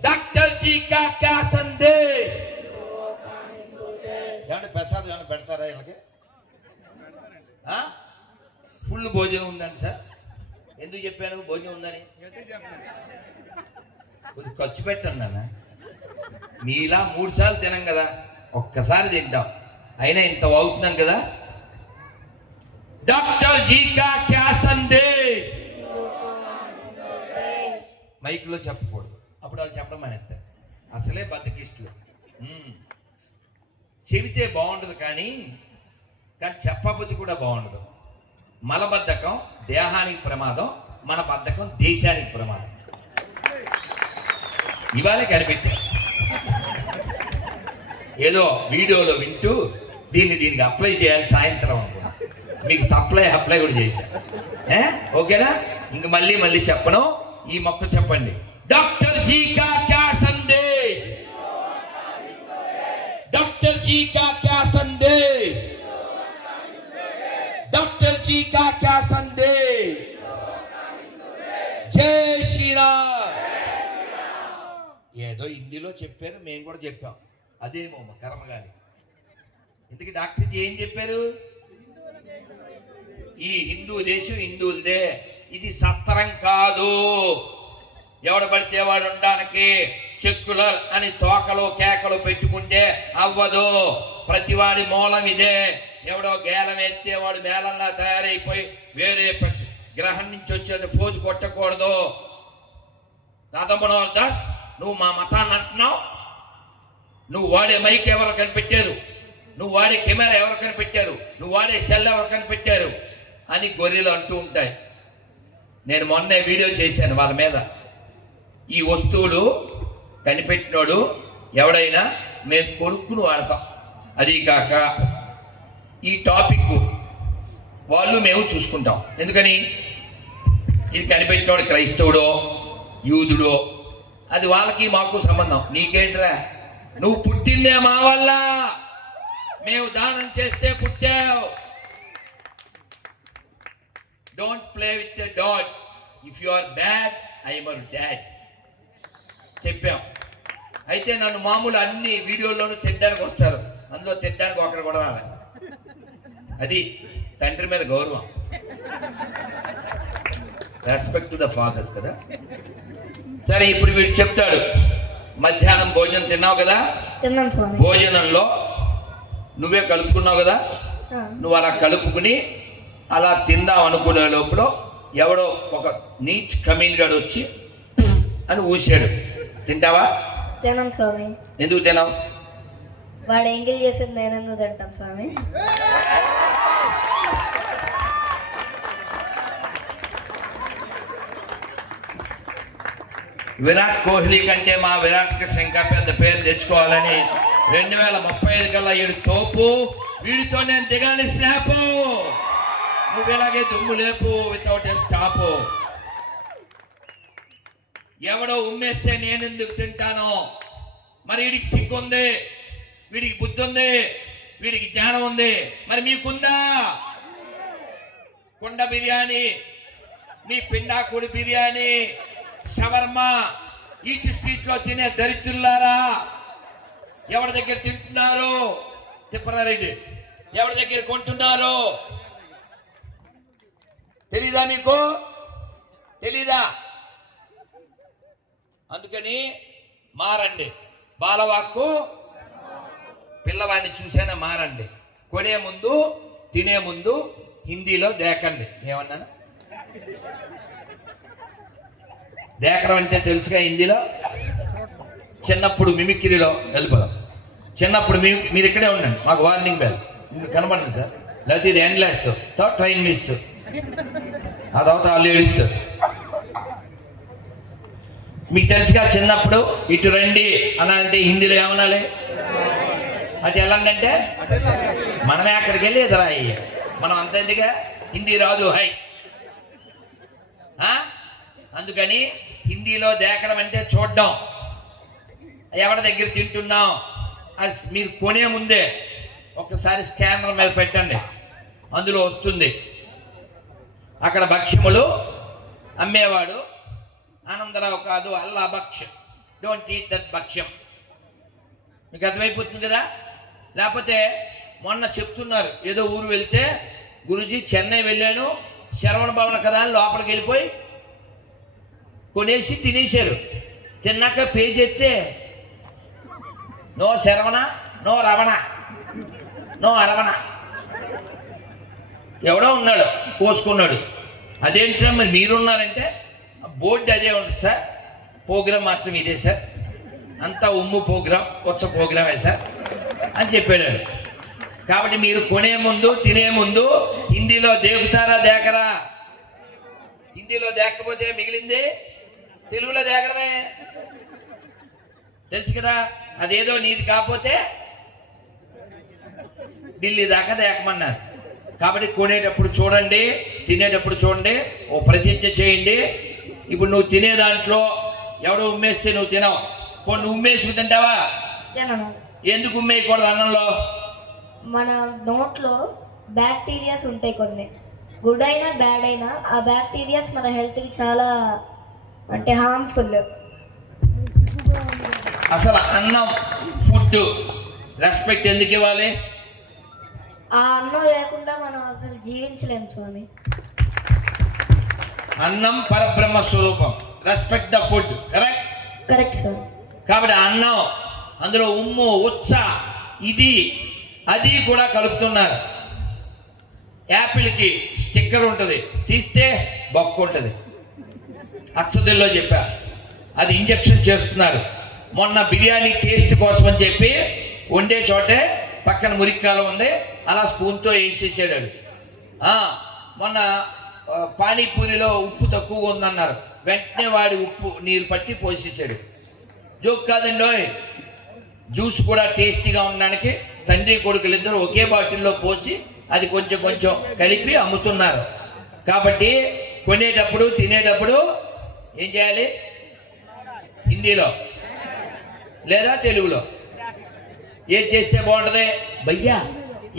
డాక్టర్ జీ కా క్యా సందేశ్. ఏమంటే ప్రసాదం ఏమైనా పెడతారా వీళ్ళకి? ఫుల్ భోజనం ఉందండి సార్. ఎందుకు చెప్పాను భోజనం ఉందని? కొద్ది ఖర్చు పెట్టండి అన్న. మీలా 3 సార్లు తినం కదా, ఒక్కసారి తింటాం. అయినా ఇంత అవుతున్నాం కదా. డాక్టర్ జీ కా క్యా సందేశ్. మైక్లో చెప్పకూడదు, అప్పుడు వాళ్ళు చెప్పడం మానేస్తారు. అసలే బద్దకిష్టులు. చెబితే బాగుండదు, కానీ చెప్పబుద్ధి కూడా బాగుండదు. మలబద్ధకం దేహానికి ప్రమాదం, మన బద్ధకం దేశానికి ప్రమాదం. ఇవాళే కనిపెట్టారు. ఏదో వీడియోలో వింటూ దీనికి అప్లై చేయాలి సాయంత్రం అనుకున్నా. మీకు అప్లై కూడా చేశాను. ఓకేనా? ఇంక మళ్ళీ చెప్పను. ఈ మొక్క చెప్పండి. డాక్టర్ జీ కా క్యా సందేశ్, డాక్టర్ జీ కా క్యా సందేశ్, డాక్టర్ జీ కా క్యా సందేశ్. జై శ్రీరామ్. ఏదో హిందీలో చెప్పారు, మేము కూడా చెప్పాం. అదేమో మా కర్మ గాని. ఇంతకీ డాక్టర్ జీ ఏం చెప్పారు? ఈ హిందూ దేశం హిందువులదే, ఇది సత్రం కాదు. ఎవడు పడితే వాడు ఉండడానికి సెక్యులర్ అని తోకలు కేకలు పెట్టుకుంటే అవ్వదు. ప్రతివాడి మూలం ఇదే. ఎవడో గేలం ఎత్తే వాడు మేళంలా తయారైపోయి వేరే గ్రహం నుంచి వచ్చేది ఫోజు కొట్టకూడదు. రాధా మనోహర్ దాస్, నువ్వు మా మతాన్ని అంటున్నావు, నువ్వు వాడే మైక్ ఎవరు కనిపెట్టారు, నువ్వు వాడే కెమెరా ఎవరు కనిపెట్టారు, నువ్వు వాడే సెల్ ఎవరు కనిపెట్టారు అని గొర్రెలు అంటూ ఉంటాయి. నేను మొన్నే వీడియో చేశాను వాళ్ళ మీద. ఈ వస్తువులు కనిపెట్టినోడు ఎవడైనా మేము కొనుక్కుని వాడతాం. అది కాక ఈ టాపిక్ వాళ్ళు మేము చూసుకుంటాం. ఎందుకని? ఇది కనిపెట్టినోడు క్రైస్తవుడో యూదుడో అది వాళ్ళకి మాకు సంబంధం. నీకేంట్రా? నువ్వు పుట్టిందే మా వల్ల, మేము దానం చేస్తే పుట్టావు. Don't play with the dot. If you are bad I am your dad చెప్పాం. అయితే నన్ను మామూలు అన్ని వీడియోల్లోనూ తిట్టడానికి వస్తారు, అందులో తిట్టడానికి ఒకరు కూడా రాలే. అది తండ్రి మీద గౌరవం, రెస్పెక్ట్ టు ద ఫాదర్స్ కదా. సరే, ఇప్పుడు వీడు చెప్తాడు. మధ్యాహ్నం భోజనం తిన్నావు కదా, తిన్నాం స్వామి. భోజనంలో నువ్వే కలుపుకున్నావు కదా, నువ్వు అలా కలుపుకుని అలా తిందాం అనుకునే లోపల ఎవడో ఒక నీచ్ కమీన్ గాడు వచ్చి అని ఊసాడు. తింటావా? తిన్నాం స్వామి. ఎందుకు తినావు? వాడు ఎంగిల్ చేసేది నేను ఎందుకు తింటాం స్వామి? విరాట్ కోహ్లీ కంటే మా విరాట్ ఇంకా పెద్ద పేరు తెచ్చుకోవాలని 2035 కల్లా వీడు తోపు, వీడితో నేను దిగాలి స్నాపు. నువ్వు ఇలాగే దుమ్ము లేపు వితౌట్ ఎ స్టాప్. ఎవడో ఉమ్మేస్తే నేను ఎందుకు తింటాను? మరి వీడికి సిగ్గు ఉంది, వీడికి బుద్ధి ఉంది, వీడికి జ్ఞానం ఉంది, మరి మీకుందా? కుండ బిర్యానీ, మీ పిండాకుడి బిర్యానీ, షవర్మా ఈటి స్ట్రీట్ లో తినే దరిద్రులారా, ఎవరి దగ్గర తింటున్నారు? తిప్పరారెడ్డి, ఎవరి దగ్గర కొంటున్నారు? తెలీదా మీకు? తెలీదా? అందుకని మారండి. బాలవాక్కు పిల్లవాడిని చూసేనా మారండి. కొనే ముందు తినే ముందు హిందీలో దేకండి. ఏమన్నాను? దేకరం అంటే తెలుసుగా హిందీలో. చిన్నప్పుడు మిమిక్రీలో వెళ్ళిపోదాం. చిన్నప్పుడు మీరు ఇక్కడే ఉండండి, మాకు వార్నింగ్ బెల్ కనబడండి సార్, లేకపోతే ఇది ఎండ్లెస్ ట్రైన్ మిస్, ఆ తర్వాత వాళ్ళు ఎడుతారు. మీకు తెలుసుగా చిన్నప్పుడు ఇటు రండి అనాలంటే హిందీలో ఏమనాలి? అటు వెళ్ళండి అంటే మనమే అక్కడికి వెళ్ళి ఎదురాయి. మనం అంతేందుగా హిందీ రాదు హై. అందుకని హిందీలో దేకడం అంటే చూడడం. ఎవరి దగ్గర తింటున్నాం మీరు కొనే ముందే ఒక్కసారి స్కానర్ మీద పెట్టండి, అందులో వస్తుంది. అక్కడ భక్ష్యములు అమ్మేవాడు ఆనందరావు కాదు, అల్లా భక్ష్య. డోంట్ ఈట్ దట్ భక్ష్యం. మీకు అర్థమైపోతుంది కదా. లేకపోతే మొన్న చెప్తున్నారు, ఏదో ఊరు వెళ్తే గురుజీ చెన్నై వెళ్ళాను, శరవణ భవన కదా అని లోపలికి వెళ్ళిపోయి కొనేసి తినేశారు. తిన్నాక పే చేస్తే నో శరవణ, నో రవణ, నో అరవణ. ఎవడో ఉన్నాడు కోసుకున్నాడు. అదేంటో మరి మీరున్నారంటే బోర్డు అదే ఉంటుంది సార్, ప్రోగ్రామ్ మాత్రం ఇదే సార్, అంతా ఉమ్ము ప్రోగ్రామ్ కొత్త ప్రోగ్రామే సార్ అని చెప్పాడు. కాబట్టి మీరు కొనే ముందు తినే ముందు హిందీలో దేకుతారా దేకరా? హిందీలో దేకపోతే మిగిలింది తెలుగులో దేకడమే. తెలుసు కదా. అదేదో నీది కాకపోతే ఢిల్లీ దాకా దేకమన్నారు. కాబట్టి కొనేటప్పుడు చూడండి, తినేటప్పుడు చూడండి, ఓ ప్రతిజ్ఞ చేయండి. ఇప్పుడు నువ్వు తినే దాంట్లో ఎవడో ఉమ్మేస్తే నువ్వు తినవు. కొన్ని ఉమ్మేసి తింటావా? ఎందుకు ఉమ్మేయకూడదు? అన్నంలో మన నోట్లో బ్యాక్టీరియాస్ ఉంటాయి, కొన్ని గుడ్ అయినా బ్యాడ్ అయినా ఆ బ్యాక్టీరియాస్ మన హెల్త్కి చాలా అంటే హార్మ్ఫుల్. అసలు అన్నం ఫుడ్ రెస్పెక్ట్ ఎందుకు ఇవ్వాలి? ఆ అన్నం లేకుండా మనం అసలు జీవించలేము స్వామి. అన్నం పరబ్రహ్మ స్వరూపం. Respect the food. Correct? Correct sir. కాబట్టి అన్నం అందులో ఉమ్ము ఉత్స ఇది అది కూడా కలుపుతున్నారు. యాపిల్కి స్టిక్కర్ ఉంటుంది, తీస్తే బొక్క ఉంటుంది. అక్షదిల్లో చెప్పా, అది ఇంజెక్షన్ చేస్తున్నారు. మొన్న బిర్యానీ టేస్ట్ కోసం అని చెప్పి వండే చోటే పక్కన మురిక్కాలం ఉంది, అలా స్పూన్తో వేసేసాడు వాడు. మొన్న పానీపూరిలో ఉప్పు తక్కువగా ఉందన్నారు, వెంటనే వాడి ఉప్పు నీరు పట్టి పోసేసాడు. జోక్ కాదండి, జ్యూస్ కూడా టేస్టీగా ఉండడానికి తండ్రి కొడుకులు ఇద్దరు ఒకే బాటిల్లో పోసి అది కొంచెం కొంచెం కలిపి అమ్ముతున్నారు. కాబట్టి కొనేటప్పుడు తినేటప్పుడు ఏం చేయాలి? హిందీలో లేదా తెలుగులో ఏం చేస్తే బాగుంటుంది? భయ్యా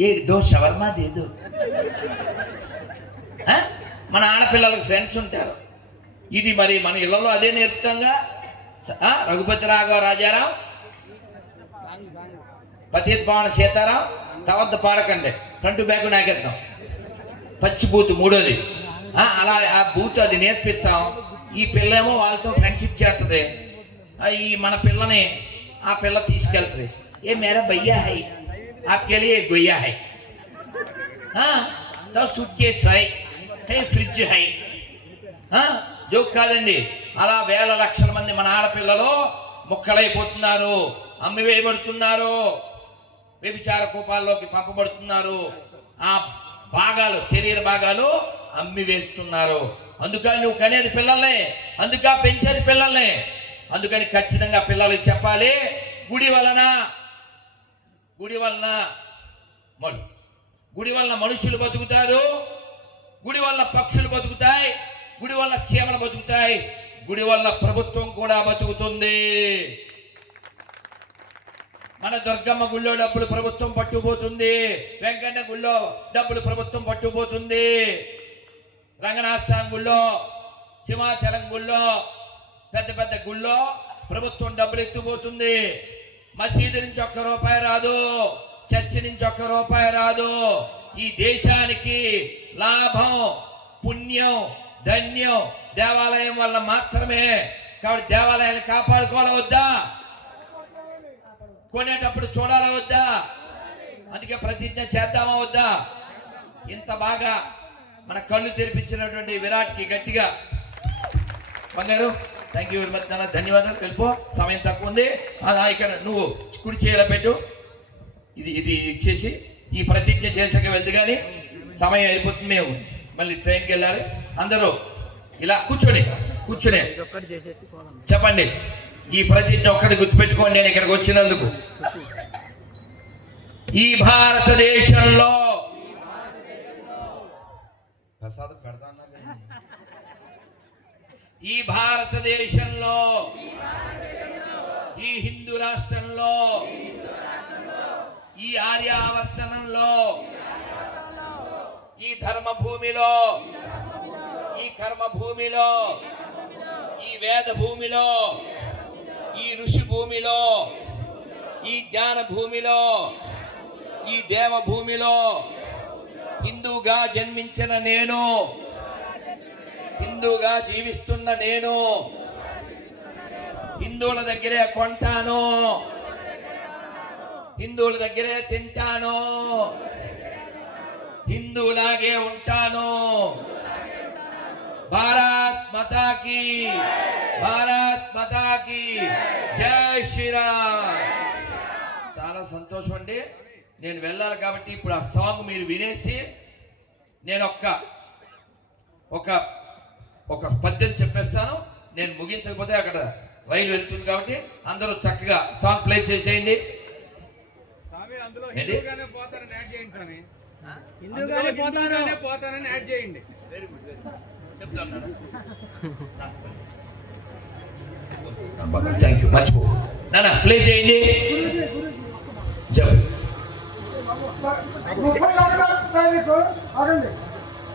ఏ దో షవర్మా దేదు. మన ఆడపిల్లలకు ఫ్రెండ్స్ ఉంటారు, ఇది మరి మన ఇళ్లలో అదే నేర్పుతాంగా. రఘుపతి రాఘవ రాజారాం, పతీత్ పవన సీతారాం, తర్వాత పాడకండి, ఫ్రంట్ బ్యాక్ నాకేద్దాం. పచ్చి బూత్ మూడోది, అలా ఆ బూత్ అది నేర్పిస్తాం. ఈ పిల్ల ఏమో వాళ్ళతో ఫ్రెండ్షిప్ చేస్తుంది, ఈ మన పిల్లని ఆ పిల్ల తీసుకెళ్తుంది. ఏ మేరా భయ్యా హై, आपके लिए गोया है, तो सूटकेस है, ఫ్రిడ్జ్ హై. జోక్ కాదండి. అలా వేల లక్షల మంది మన ఆడపిల్లలు ముక్కలైపోతున్నారు, అమ్మివేయబడుతున్నారు, వ్యభిచార కూపాల్లోకి పంపబడుతున్నారు. ఆ భాగాలు, శరీర భాగాలు అమ్మి వేస్తున్నారు. అందుకని నువ్వు కనేది పిల్లల్ని, అందుక పెంచేది పిల్లల్ని. అందుకని ఖచ్చితంగా పిల్లలకి చెప్పాలి, గుడి వలన మనుషులు బతుకుతారు, గుడి వల్ల పక్షులు బతుకుతాయి, గుడి వల్ల చీమలు బతుకుతాయి, గుడి వల్ల ప్రభుత్వం కూడా బతుకుతుంది. మన దుర్గమ్మ గుళ్ళో డబ్బులు ప్రభుత్వం పట్టుకుపోతుంది, వెంకన్న గుళ్ళో డబ్బులు ప్రభుత్వం పట్టుకుపోతుంది, రంగనాథ స్వామి గుళ్ళో, సింహాచలం గుళ్ళో, పెద్ద పెద్ద గుళ్ళో ప్రభుత్వం డబ్బులు ఎత్తుపోతుంది. మసీదు నుంచి ఒక్క రూపాయి రాదు, చర్చి నుంచి ఒక్క రూపాయి రాదు. ఈ దేశానికి లాభం, పుణ్యం, ధన్యం దేవాలయం వల్ల మాత్రమే. కాబట్టి దేవాలయాన్ని కాపాడుకోవాలా వద్దా? కొనేటప్పుడు చూడాలా వద్దా? అందుకే ప్రతిజ్ఞ చేద్దామా వద్దా? ఇంత బాగా మన కళ్ళు తెరిపించినటువంటి విరాట్కి గట్టిగా బంగారు థ్యాంక్ యూ వెరీ మచ్ నాన్న, ధన్యవాదాలు. వెళ్ళిపో, సమయం తక్కువ ఉంది. ఇక్కడ నువ్వు కుడి చేయాల పెట్టు, ఇది ఇచ్చేసి ఈ ప్రతిజ్ఞ చేసాక వెళ్తే కానీ సమయం అయిపోతుంది. మేము మళ్ళీ ట్రైన్కి వెళ్ళాలి. అందరూ ఇలా కూర్చొని చెప్పండి, ఈ ప్రతిజ్ఞ ఒక్కటి గుర్తుపెట్టుకోండి. నేను ఇక్కడికి వచ్చినందుకు, ఈ భారతదేశంలో ప్రసాదం పెడతా, ఈ భారతదేశంలో, ఈ హిందూ రాష్ట్రంలో, ఈ ఆర్యావర్తనంలో, ఈ ధర్మభూమిలో, ఈ కర్మభూమిలో, ఈ వేద భూమిలో, ఈ ఋషి భూమిలో, ఈ జ్ఞాన భూమిలో, ఈ దేవ భూమిలో హిందూగా జన్మించిన నేను, హిందూగా జీవిస్తున్న నేను హిందువుల దగ్గరే కొంటాను, హిందువుల దగ్గరే తింటాను, హిందువులాగే ఉంటాను. భారత్ మాతా కీ, భారత్ మాతా కీ జై శ్రీరామ్. చాలా సంతోషం అండి. నేను వెళ్ళాలి కాబట్టి ఇప్పుడు ఆ సాంగ్ మీరు వినేసి నేను ఒక పద్యం చెప్పేస్తాను. నేను ముగించకపోతే అక్కడ రైలు వెళ్తుంది కాబట్టి అందరూ చక్కగా సాంగ్ ప్లే చేసేయండి. Thank you. మర్చిపో నాన్న, ప్లే చేయండి. చెప్పు.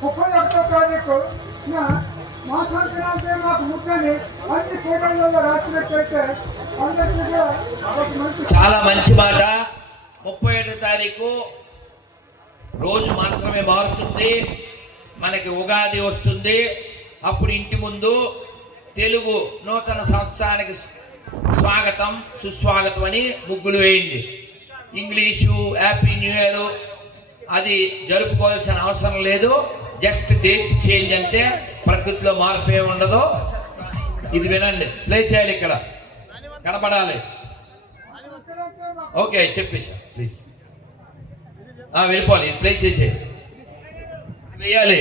31వ తారీఖు మా సంక్రాంతి మాకు ముఖ్యని అన్ని ఫోటోలలో రాసినట్లయితే చాలా మంచి మాట. 31వ తారీఖు రోజు మాత్రమే మారుతుంది. మనకి ఉగాది వస్తుంది. అప్పుడు ఇంటి ముందు తెలుగు నూతన సంవత్సరానికి స్వాగతం, సుస్వాగతం అని ముగ్గులు వేయండి. ఇంగ్లీషు హ్యాపీ న్యూ ఇయర్ అది జరుపుకోవాల్సిన అవసరం లేదు. జస్ట్ డేట్ చేంజ్ అంటే ప్రకృతిలో మార్పు ఏమి ఉండదు. ఇది వినండి, ప్లే చేయాలి ఇక్కడ. కనపడాలి. ఓకే చెప్పేసా ప్లీజ్. వెళ్ళిపోవాలి, ప్లే చేసే వేయాలి.